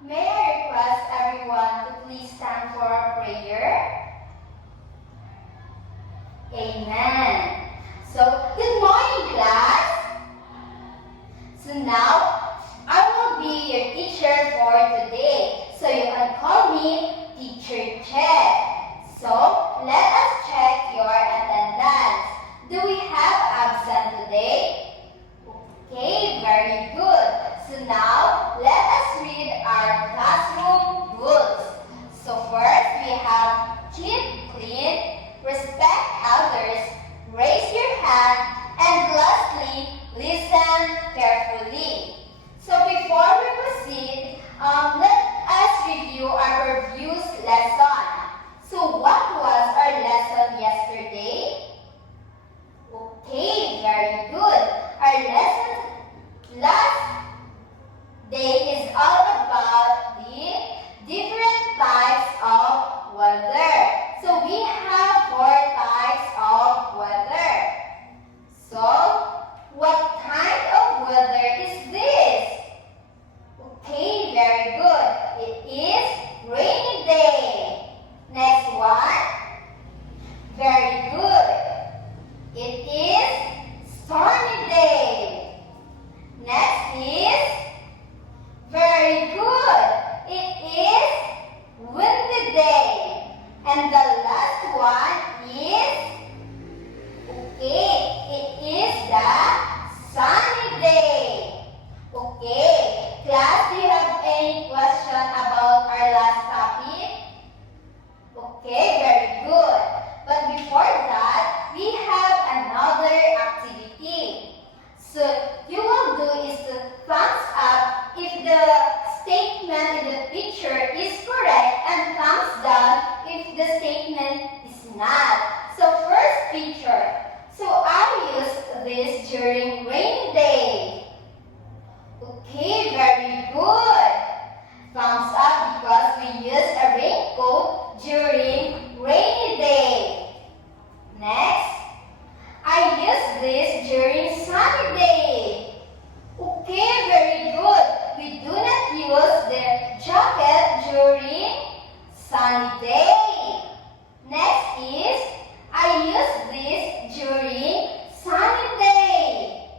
May I request everyone to please stand for a prayer? Amen. So, good morning, class. So now, I will be your teacher for today. So you can call me Teacher Che. So, let us check your attendance. Do we have absent today? Okay, very good. So now, let us read our classroom rules. So first, we have keep clean, respect others, raise your hand, and lastly, listen carefully. So before we proceed, let us review our previous lesson. So what was our lesson yesterday? Okay, very good. Our lesson last day is all about the different types of weather. So we have 4 types of weather. So, what kind of weather is this? Okay, very good. It is rainy day. Next one. Very good. It is stormy day. Next is very good. It is windy day. And the last one is okay, it is the sunny day. Okay, class, do you have any question about our last topic? Okay, very good. But before that, we have another activity. So, you will do is to thumbs up if the statement in the picture is correct and thumbs down if the statement is not. So, first picture. So, I use this during rainy day. Okay, very good. Thumbs up because we use a raincoat during rainy day. Next, I use this during sunny day. Okay, very good. We do not use the jacket during sunny day. Next is, I use this during sunny day.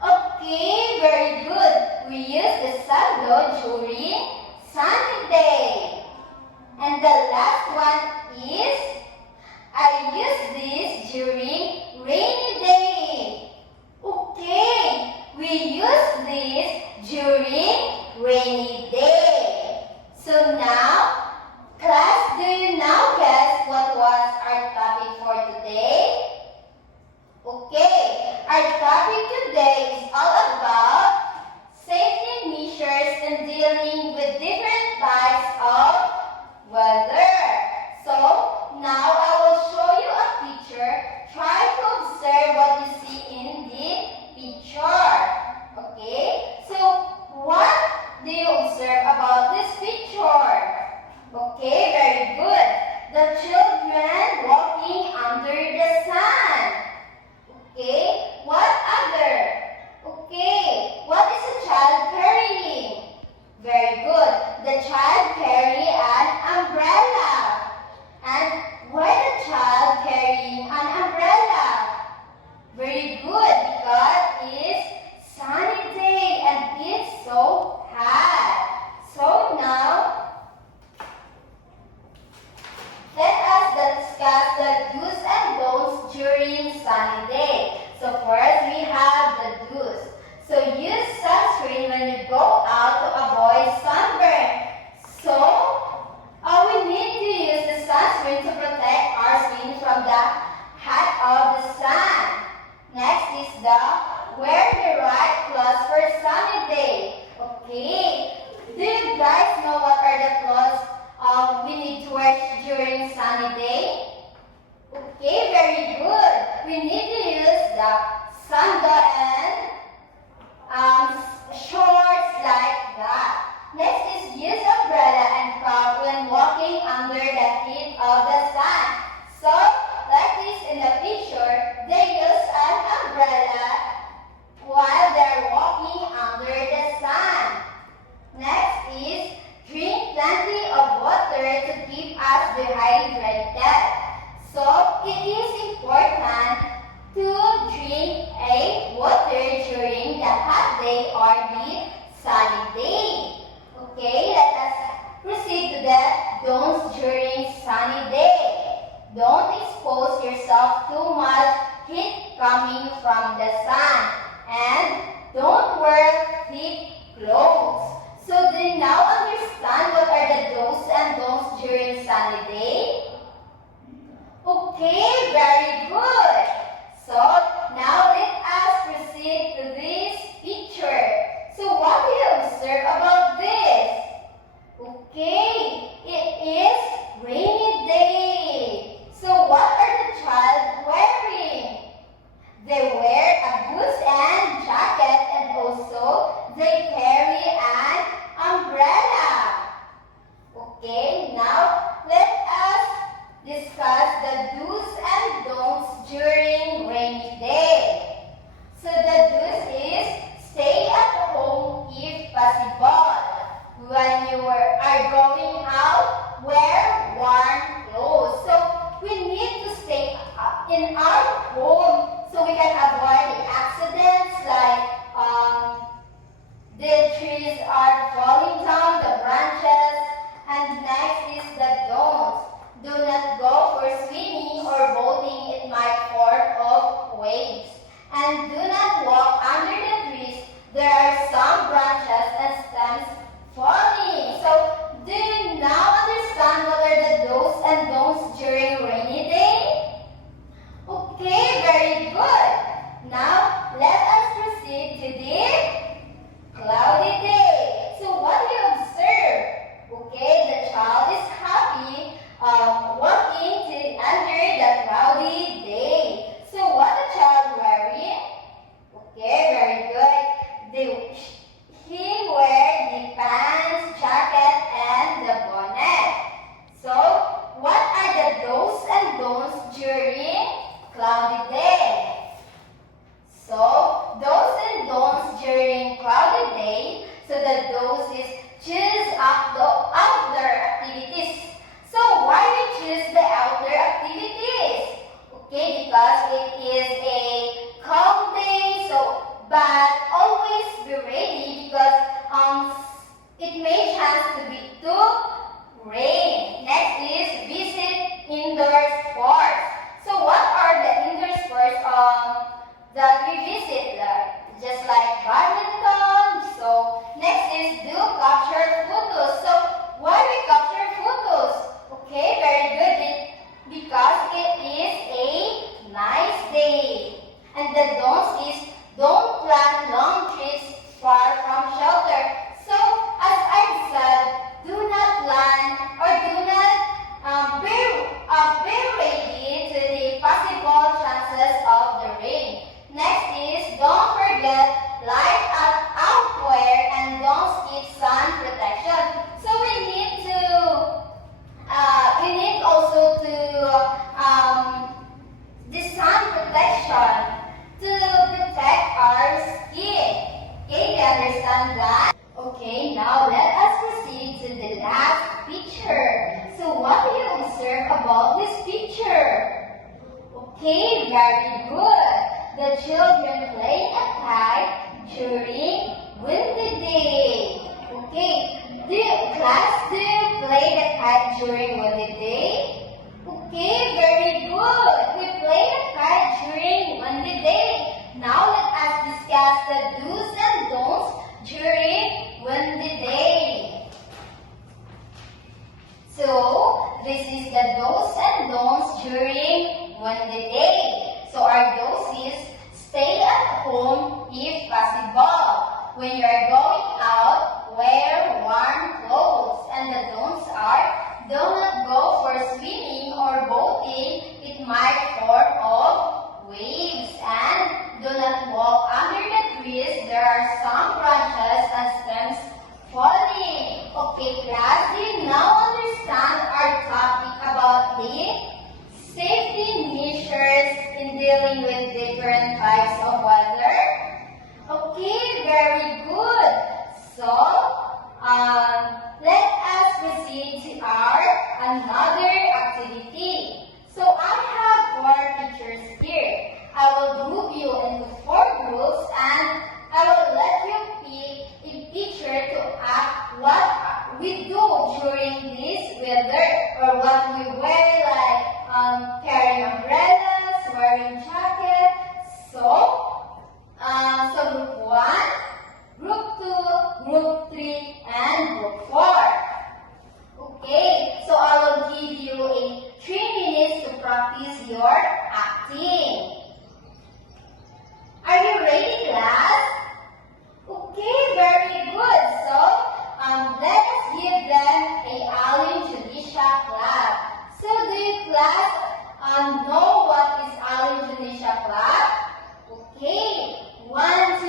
Okay, very good. We use the sando during sunny day. And the last one is, I use this during rainy day. Okay, we use this during rainy day. So now, class, do you now guess what was our topic for today? Okay, our topic today is all about safety measures in dealing with different types of weather. So, now I will show you a picture. Try to observe what you see in the picture. Okay, so what do you observe about this picture? Okay, very good. The children walking under the sun. Okay, what other? Okay, what is the child carrying? Very good. The child carry an umbrella. And why the child carrying an umbrella? Very good, because it's sunny day and it's so hot. So now, let us discuss the do's and don'ts during sunny day. So first, we have the do's. So use sunscreen when you go out to avoid sunburn. So, we need to use the sunscreen to protect our skin from the heat of the sun. Next is the wear the right clothes for sunny day. Okay, do you guys know what are the clothes we need to wear during sunny day? Okay, very good. We need to use the sandal and shorts like that. Next is use umbrella and cap when walking under the heat of the sun. So, like this in the picture, they use an umbrella while they're walking under the sun. Next is it is important to drink a water during the hot day or the sunny day. Okay, let us proceed to the don'ts during sunny day. Don't expose yourself too much heat coming from the sun. And don't wear thick clothes. So do you now understand what are the do's and don'ts during sunny day? Okay, very good. So now let us proceed to this picture. So what do you observe about this? Okay, it is rainy day. So what are the child wearing? They wear a boots and jacket, and also they carry an umbrella. Okay, now let us discuss the do's and don'ts during rainy day. So the do's is stay at home if possible. When you are going out, wear warm clothes. So we need to stay in our home so we can avoid the accidents like the trees are falling down, the branches. And next is the don'ts. Do not go for swimming or boating, it might form of waves. And do not walk under the trees. There are some branches and stems falling. So do you now understand what are the do's and don'ts during rainy day? Okay, very good. Now let us proceed to the cloudy day. So what do you observe? Okay, the child is happy walking under the cloudy day. So what the child wearing? Okay, very good. He wear the pants, jacket, and the bonnet. So what are the do's and don'ts during cloudy day? So do's and don'ts during cloudy day. So the do's is choose outdoor activities. So why we choose the outdoor activities? Okay, because it is a calm day. But always be ready because it may chance to be to rain. Next is visit indoor sports. So what are the indoor sports that we visit? Just like badminton. So next is do capture photos. So why we capture photos? Okay, very good. Because it is a nice day. And the don'ts is don't plan long trips far from shelter. So as I said, do not plan or do not be ready to the possible chances of the rain. Next is don't forget light outwear and don't skip sun protection. So we need also to the sun protection to protect our skin. Okay, do you understand that? Okay, now let us proceed to the last picture. So what do you observe about this picture? Okay, very good. The children play a kite during windy day. Okay, class, do you play the kite during windy day? Okay, very good. We play the kite during windy day. Now let us discuss the do's and don'ts during windy day. So this is the do's and don'ts during windy day. So our do's is stay at home if possible. When you are going out, wear warm clothes. And the don'ts are do not go for swimming or boating. It might form of waves. And do not walk under the trees. There are some branches and stems falling. Okay, class, do you now understand our topic about the safety measures in dealing with different types of weather? Okay, very good. So, let us proceed to our another activity. So I have we do during this weather, or what we wear, like carrying umbrellas, wearing jackets. So group 1, group 2, group 3, and group 4. Okay, so I will give you 3 minutes to practice your acting. Are you ready, class? Okay, very good. So, let us give them a Alin Junisha clap. So, do you class know what is Alin Junisha clap? Okay, 1,